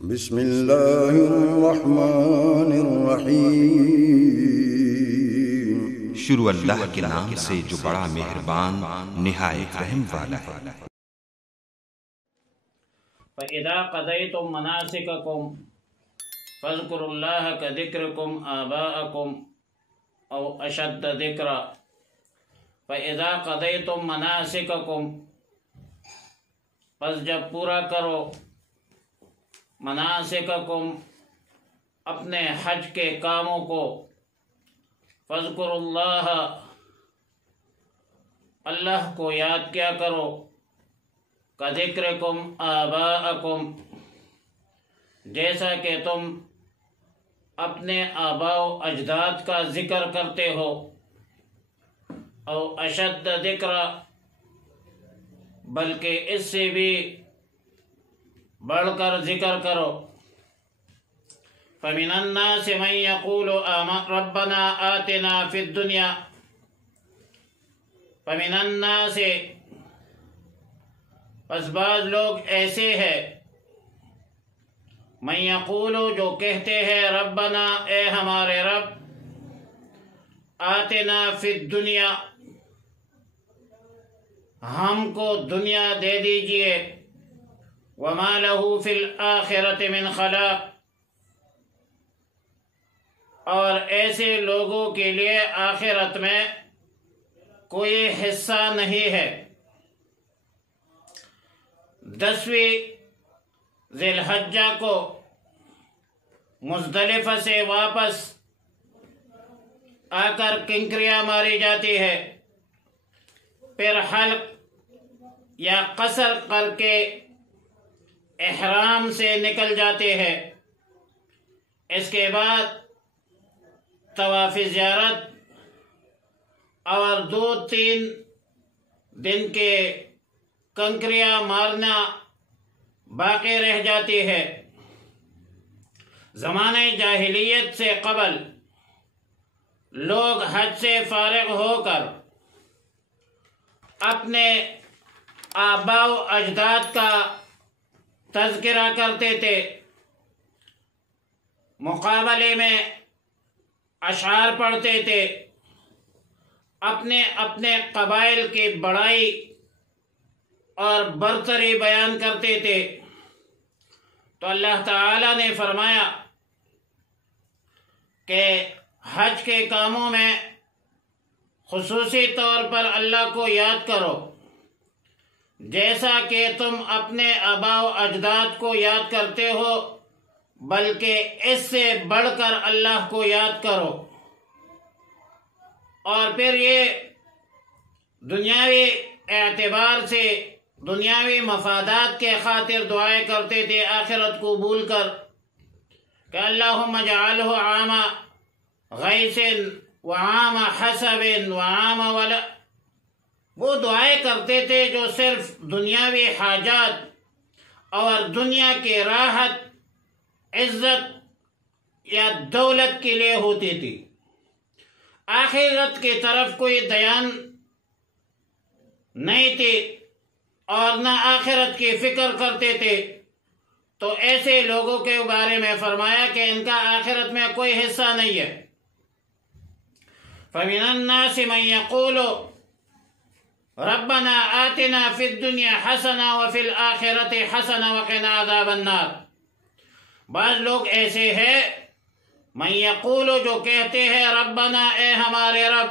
بسم اللہ الرحمن الرحیم۔ شروع اللہ کے نام سے جو بڑا مہربان نہایت رحم والا ہے۔ فَإِذَا قَضَيْتُم مَّنَاسِكَكُمْ فَاذْكُرُوا اللَّهَ كَذِكْرِكُمْ آبَاءَكُمْ أَوْ أَشَدَّ ذِكْرًا۔ فَإِذَا قَضَيْتُم مَّنَاسِكَكُمْ، پس جب پورا کرو مناسککم اپنے حج کے کاموں کو، فَاذْكُرُوا اللَّهَ اللہ کو یاد کیا کرو، کَذِکْرِکُمْ آبَاءَکُمْ جیسا کہ تم اپنے آباء و اجداد کا ذکر کرتے ہو، او اشد ذکر بلکہ اس سے بھی بڑھ کر ذکر کرو۔ فَمِنَ النَّاسِ مَن يَقُولُ رَبَّنَا آتِنَا فِي الدُّنْيَا۔ فَمِنَ النَّاسِ پس بعض لوگ ایسے ہیں، من یقول جو کہتے ہیں، ربنا اے ہمارے رب، آتنا فی الدنیا ہم کو دنیا دے دیجئے، وما لہ فی الآخرۃ من خلاق اور ایسے لوگوں کے لیے آخرت میں کوئی حصہ نہیں ہے۔ 10ویں ذی الحجہ کو مزدلفہ سے واپس آ کر کنکریاں ماری جاتی ہے، پھر حلق یا قصر کر کے احرام سے نکل جاتے ہیں۔ اس کے بعد طواف زیارت اور 2-3 دن کے کنکریاں مارنا باقی رہ جاتی ہے۔ زمانہ جاہلیت سے قبل لوگ حج سے فارغ ہو کر اپنے آباء و اجداد کا تذکرہ کرتے تھے، مقابلے میں اشعار پڑھتے تھے، اپنے اپنے قبائل کی بڑائی اور برتری بیان کرتے تھے۔ تو اللہ تعالی نے فرمایا کہ حج کے کاموں میں خصوصی طور پر اللہ کو یاد کرو، جیسا کہ تم اپنے آباء و اجداد کو یاد کرتے ہو، بلکہ اس سے بڑھ کر اللہ کو یاد کرو۔ اور پھر یہ دنیاوی اعتبار سے دنیاوی مفادات کے خاطر دعائیں کرتے تھے، آخرت کو بھول کر کہ اللہم اجعلہ عام غیث وعام حسب وعام ولد۔ وہ دعائیں کرتے تھے جو صرف دنیاوی حاجات اور دنیا کی راحت، عزت یا دولت کے لیے ہوتی تھی، آخرت کی طرف کوئی دیان نہیں تھی اور نہ آخرت کی فکر کرتے تھے۔ تو ایسے لوگوں کے بارے میں فرمایا کہ ان کا آخرت میں کوئی حصہ نہیں ہے۔ فَمِنَ النَّاسِ مَن يَقُولُ رَبَّنَا آتِنَا فِي الدُّنْيَا حَسَنَةً وَفِي الْآخِرَةِ حَسَنَةً وَقِنَا عَذَابَ النَّارِ۔ بعض لوگ ایسے ہیں، من یقول جو کہتے ہیں، ربنا اے ہمارے رب،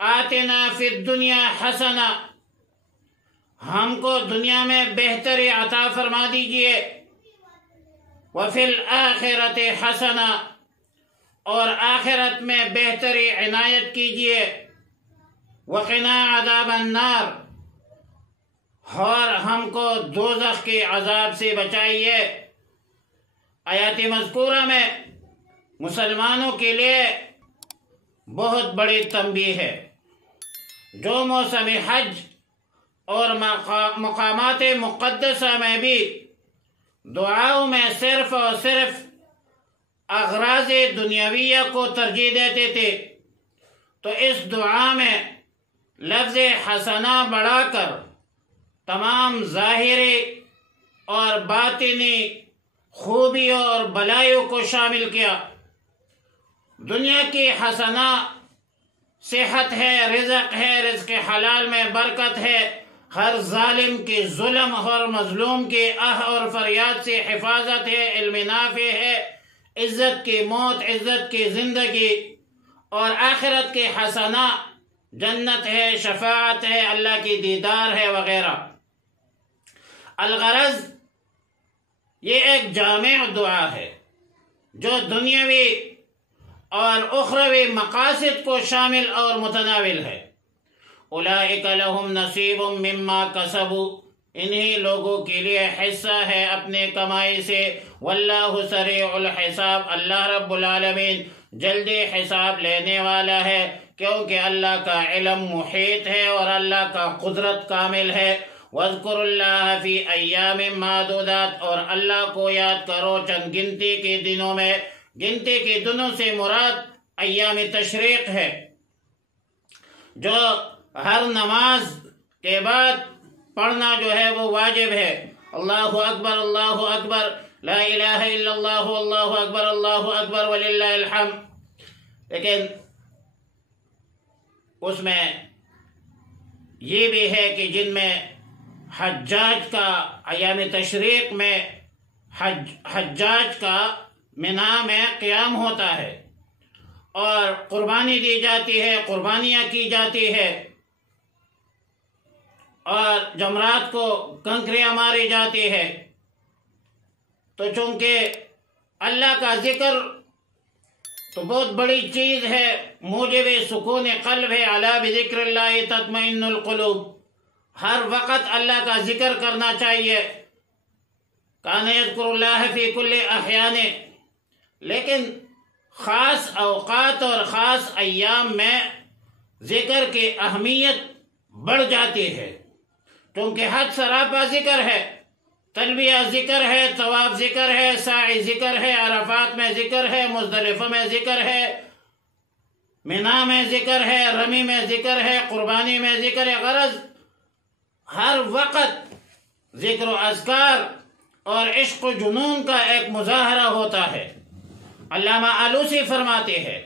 آتنا فی الدنیا حسنہ ہم کو دنیا میں بہتری عطا فرما دیجئے، وفی الآخرۃ حسنہ اور آخرت میں بہتری عنایت کیجئے، وقنا عذاب النار اور ہم کو دوزخ کے عذاب سے بچائیے۔ آیات مذکورہ میں مسلمانوں کے لیے بہت بڑی تنبیہ ہے۔ جو موسم حج اور مقامات مقدسہ میں بھی دعاؤں میں صرف اور صرف اغراض دنیاویہ کو ترجیح دیتے تھے، تو اس دعا میں لفظ حسنہ بڑھا کر تمام ظاہری اور باطنی خوبیوں اور بلائیوں کو شامل کیا۔ دنیا کی حسنہ صحت ہے، رزق ہے، رزق حلال میں برکت ہے، ہر ظالم کی ظلم اور مظلوم کی اور فریاد سے حفاظت ہے، علم نافع ہے، عزت کی موت، عزت کی زندگی، اور آخرت کی حسنہ جنت ہے، شفاعت ہے، اللہ کی دیدار ہے وغیرہ۔ الغرض یہ ایک جامع دعا ہے جو دنیاوی اور اخروی مقاصد کو شامل اور متناول ہے۔ اولئک لہم نصیب مما کسبوا، انہی لوگوں کے لیے حصہ ہے اپنے کمائی سے۔ واللہ سریع الحساب، اللہ رب العالمین جلدی حساب لینے والا ہے، کیونکہ اللہ کا علم محیط ہے اور اللہ کا قدرت کامل ہے۔ وَاذْكُرُوا اللَّهَ فِي أَيَّامٍ مَّعْدُودَاتٍ، اور اللہ کو یاد کرو چند گنتی کے دنوں میں۔ گنتی کے دنوں سے مراد ایام تشریق ہے، جو ہر نماز کے بعد پڑھنا جو ہے وہ واجب ہے۔ اللہ اکبر، اللہ اکبر، لا الہ الا اللہ، اللہ اکبر، اللہ اکبر وللہ الحمد۔ لیکن اس میں یہ بھی ہے کہ جن میں حجاج کا ایام تشریق میں حجاج کا منا میں قیام ہوتا ہے اور قربانی دی جاتی ہے، قربانیاں کی جاتی ہے، اور جمرات کو کنکریاں ماری جاتی ہے۔ تو چونکہ اللہ کا ذکر تو بہت بڑی چیز ہے، موجب سکون قلب ہے، الا بذکر اللہ تطمئن القلوب، ہر وقت اللہ کا ذکر کرنا چاہیے۔ کان یذکر اللہ فی کل احیان، لیکن خاص اوقات اور خاص ایام میں ذکر کی اہمیت بڑھ جاتی ہے، کیونکہ حج سراپا ذکر ہے، تلبیہ ذکر ہے، طواف ذکر ہے، سعی ذکر ہے، عرفات میں ذکر ہے، مزدلفہ میں ذکر ہے، منا میں ذکر ہے، رمی میں ذکر ہے، قربانی میں ذکر ہے۔ غرض ہر وقت ذکر و اذکار اور عشق و جنون کا ایک مظاہرہ ہوتا ہے۔ علامہ آلوسی فرماتے ہیں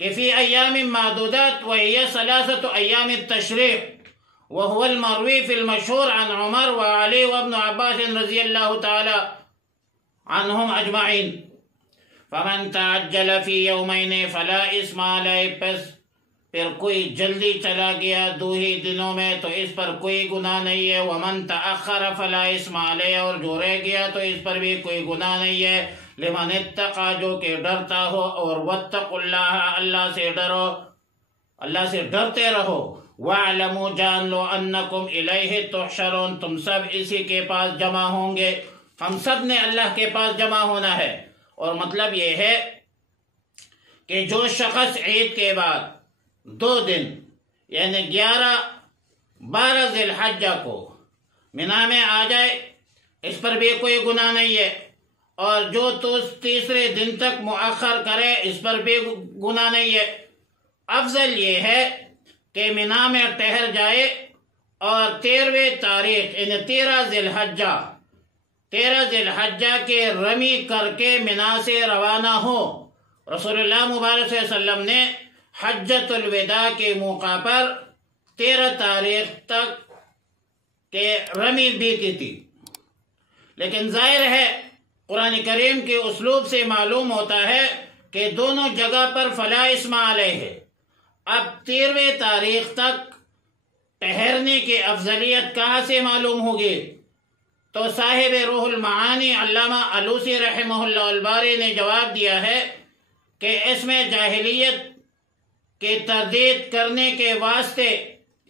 کہ فی ایام معدودات وہی ثلاثۃ ایام التشریق، وهو المروی فی المشہور عن عمر وعلی وابن عباس رضی اللہ تعالی عنہم اجمعین، فمن تعجل فی یومین فلا اثم علیہ، پھر کوئی جلدی چلا گیا دو ہی دنوں میں تو اس پر کوئی گناہ نہیں ہے۔ ومن تأخر فلا اثم علیہ، اور جو رہ گیا تو اس پر بھی کوئی گناہ نہیں ہے۔ لمن اتقى، جو کہ ڈرتا ہو، اور واتقوا اللہ، اللہ سے ڈرو، اللہ سے ڈرتے رہو۔ وَاعْلَمُوا، جان لو، أَنَّكُمْ إِلَيْهِ تُحْشَرُونَ، تم سب اسی کے پاس جمع ہوں گے، ہم سب نے اللہ کے پاس جمع ہونا ہے۔ اور مطلب یہ ہے کہ جو شخص عید کے بعد 2 دن یعنی 11-12 ذی الحجہ کو منا میں آ جائے، اس پر بھی کوئی گناہ نہیں ہے، اور جو تیسرے دن تک مؤخر کرے اس پر بھی گناہ نہیں ہے۔ افضل یہ ہے کہ منا میں ٹھہر جائے اور 13ویں تاریخ یعنی 13 ذی الحجہ کے رمی کر کے منا سے روانہ ہو۔ رسول اللہ مبارک صلی اللہ علیہ وسلم نے حجۃ الوداع کے موقع پر 13 تاریخ تک کے رمی بھی کی تھی، لیکن ظاہر ہے قرآن کریم کے اسلوب سے معلوم ہوتا ہے کہ دونوں جگہ پر فلا اسم علیہ ہے۔ اب 13ویں تاریخ تک ٹھہرنے کی افضلیت کہاں سے معلوم ہوگی؟ تو صاحب روح المعانی علامہ آلوسی رحمہ اللہ الباری نے جواب دیا ہے کہ اس میں جاہلیت کی تردید کرنے کے واسطے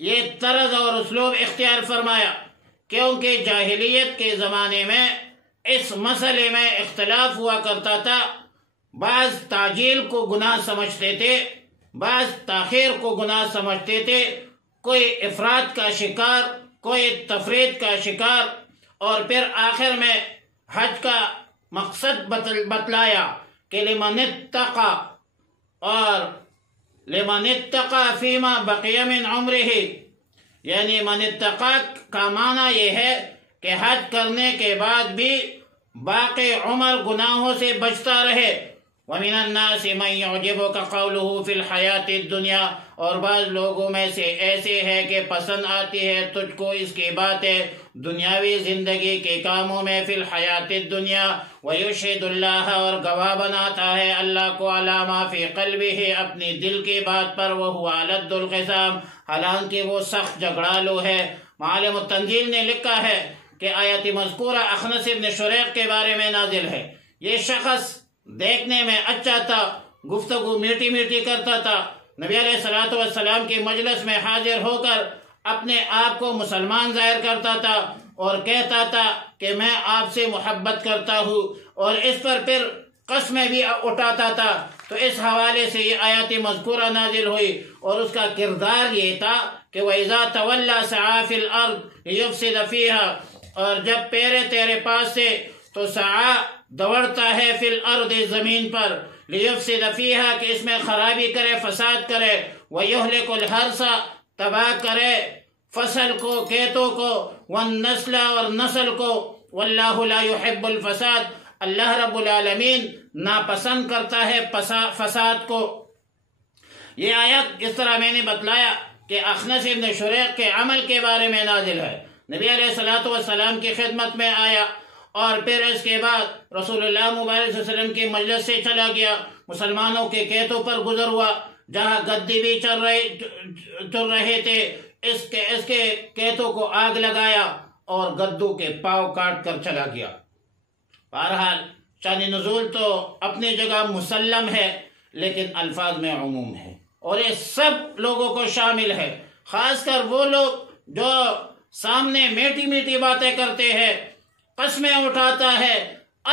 یہ طرز اور اسلوب اختیار فرمایا، کیونکہ جاہلیت کے زمانے میں اس مسئلے میں اختلاف ہوا کرتا تھا۔ بعض تعجیل کو گناہ سمجھتے تھے، بعض تاخیر کو گناہ سمجھتے تھے، کوئی افراد کا شکار، کوئی تفرید کا شکار، اور پھر آخر میں حج کا مقصد بتلایا کہ لمن اتقى، اور لمن اتقى فيما بقي من عمره، یعنی من اتقى کا معنی یہ ہے کہ حج کرنے کے بعد بھی باقی عمر گناہوں سے بچتا رہے۔ وَمِنَ النَّاسِ مَن يُعْجِبُكَ قَوْلُهُ فِي الْحَيَاةِ الدُّنْيَا، اور بعض لوگوں میں سے ایسے ہے کہ پسند آتی ہے تجھ کو اس کی باتیں دنیاوی زندگی کے کاموں میں، فی الحیات الدنیا، وَيُشْهِدُ اللَّهَ، اور گواہ بناتا ہے اللہ کو، عَلَى مَا فِي قَلْبِهِ، اپنی دل کی بات پر، وَهُوَ أَلَدُّ الْخِصَامِ، حالانکہ وہ سخت جھگڑالو ہے۔ معالم التنزیل نے لکھا ہے کہ آیت مذکورہ اخنس ابن شریق کے بارے میں نازل ہے۔ یہ شخص دیکھنے میں اچھا تھا، گفتگو میٹھی میٹھی کرتا تھا، نبی علیہ السلام کی مجلس میں حاضر ہو کر اپنے آپ کو مسلمان ظاہر کرتا تھا اور کہتا تھا کہ میں آپ سے محبت کرتا ہوں، اور اس پر پھر قسمیں بھی اٹھاتا تھا۔ تو اس حوالے سے یہ آیات مذکورہ نازل ہوئی، اور اس کا کردار یہ تھا کہ وَإِذَا تَوَلَّى سَعَى فِي الْأَرْضِ لِيُفْسِدَ فِيهَا، اور جب پیرے تیرے پاس سے تو سعا دوڑتا ہے فی الارض، زمین پر، لیفسد فیہا، کہ اس میں خرابی کرے، فساد کرے، ویہلک الحرث، تباہ کرے فصل کو، کھیتوں کو، والنسل، اور نسل کو، واللہ لا يحب الفساد، اللہ رب العالمین ناپسند کرتا ہے فساد کو۔ یہ آیت جس طرح میں نے بتلایا کہ اخنس ابن شریق کے عمل کے بارے میں نازل ہے، نبی علیہ السلام کی خدمت میں آیا، اور پھر اس کے بعد رسول اللہ مبارک صلی اللہ علیہ وسلم کی مجلس سے چلا گیا، مسلمانوں کے کھیتوں پر گزر ہوا، جہاں گدے بھی چل رہے تھے، اس کے کھیتوں کو آگ لگایا اور گدوں کے پاؤں کاٹ کر چلا گیا۔ بہرحال شان نزول تو اپنی جگہ مسلم ہے، لیکن الفاظ میں عموم ہے، اور یہ سب لوگوں کو شامل ہے، خاص کر وہ لوگ جو سامنے میٹھی میٹھی باتیں کرتے ہیں، قسمیں اٹھاتا ہے،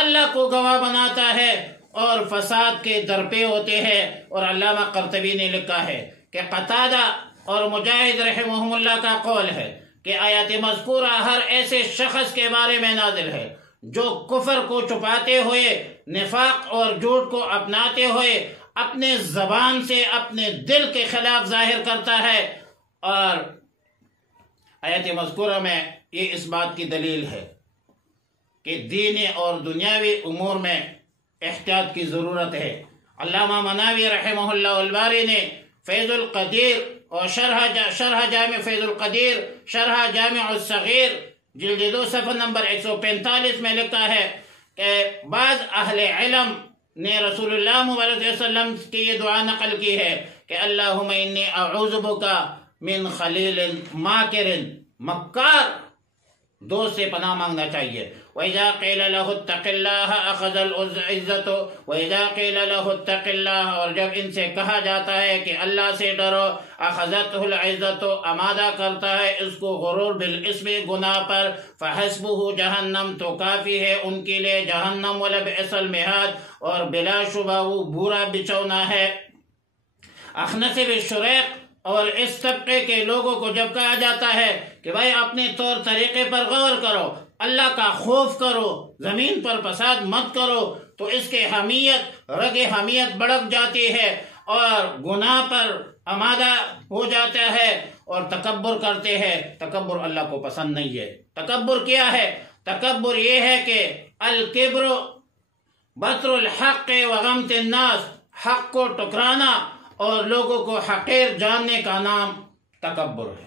اللہ کو گواہ بناتا ہے، اور فساد کے درپے ہوتے ہیں۔ اور علامہ قرطبی نے لکھا ہے کہ قتادہ اور مجاہد رحمہم اللہ کا قول ہے کہ آیات مذکورہ ہر ایسے شخص کے بارے میں نازل ہے جو کفر کو چھپاتے ہوئے، نفاق اور جھوٹ کو اپناتے ہوئے، اپنے زبان سے اپنے دل کے خلاف ظاہر کرتا ہے۔ اور آیات مذکورہ میں یہ اس بات کی دلیل ہے کہ دینی اور دنیاوی امور میں احتیاط کی ضرورت ہے۔ علامہ مناوی رحمہ اللہ الباری نے فیض القدیر اور شرح جامع فیض القدیر، شرح جامع الصغیر، جلد 2 صفحہ نمبر 145 میں لکھا ہے کہ بعض اہل علم نے رسول اللہ مبارک صلی اللہ علیہ وسلم کی یہ دعا نقل کی ہے کہ اللہم انی اعوذ بک من خلیل ماکر، مکار دوست سے پناہ مانگنا چاہیے۔ وَإِذَا قِيلَ لَهُ اتَّقِ اللَّهَ أَخَذَ الْعِزَّةُ وَإِذَا قِيلَ لَهُ اتَّقِ اللَّهَ، اور جب ان سے کہا جاتا ہے کہ اللہ سے ڈرو، أَخَذَتْهُ الْعِزَّةُ، آمادہ کرتا ہے اس کو غرور بالاسم، گناہ پر، فَحَسْبُهُ جہنم، تو کافی ہے ان کے لیے جہنم، وَلَبِئْسَ الْمِہَادُ، اور بلا شبہ وہ برا بچھونا ہے۔ اخنس بن شریق اور اس طبقے کے لوگوں کو جب کہا جاتا ہے کہ بھائی اپنے طور طریقے پر غور کرو، اللہ کا خوف کرو، زمین پر فساد مت کرو، تو اس کے حمیت، رگ حمیت بڑک جاتی ہے اور گناہ پر آمادہ ہو جاتا ہے اور تکبر کرتے ہیں۔ تکبر اللہ کو پسند نہیں ہے۔ تکبر کیا ہے؟ تکبر یہ ہے کہ الکبر بطر الحق وغمط الناس، حق کو ٹکرانا اور لوگوں کو حقیر جاننے کا نام تکبر ہے۔